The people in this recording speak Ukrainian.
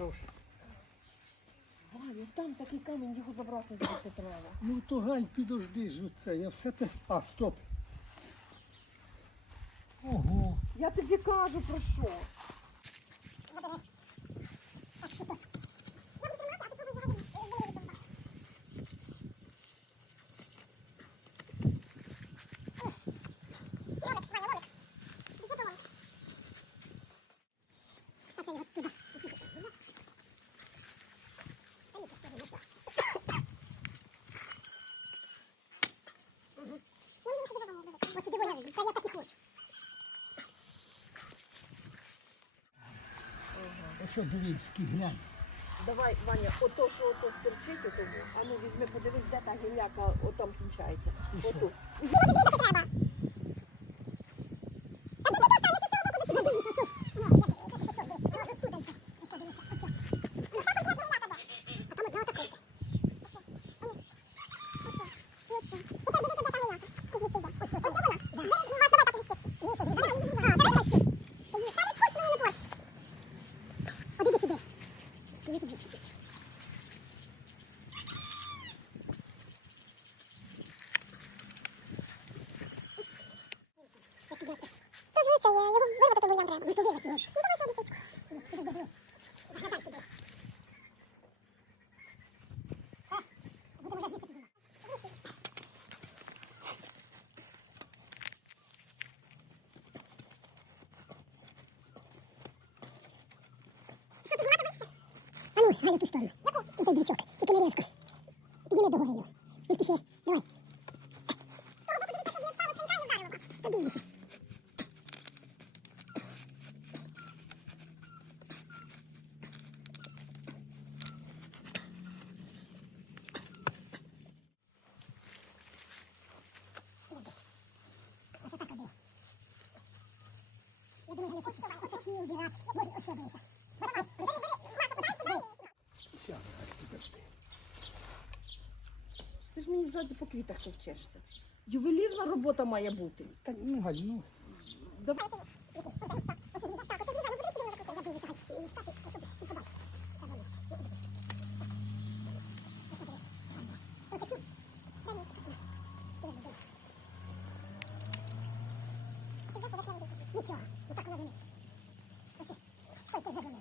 хороший. Ваня, там такий камінь, його забрати звідти треба. Ну то гань, підожди ж оце, я все те. А, стоп. Ого. Я тобі кажу про що. Ось сюди вилазить, це я так і хочу. Ось що дивіться, глянь. Давай, Ваня, ото, що ото стерчить, ото, а ну візьми, подивись, де та гіляка отам кінчається. Отут. Та ж це я його вирвати, то я треба. Ну то вирвати можеш. Ну давай сюди печку. Ні, підожди, диви. Ну, в ту? Тут той бічок, тільки не різко. Підніми догори його. Тільки ще, давай. Того боку дивіться, щоб не впало, свинка і вдарило. Туди вище. Ж мені ззаді по квітах товчешся. Ювелірна робота має бути. Так, ну, Галь, ну. Давай. Нічого, не так воно не. Ось, ось,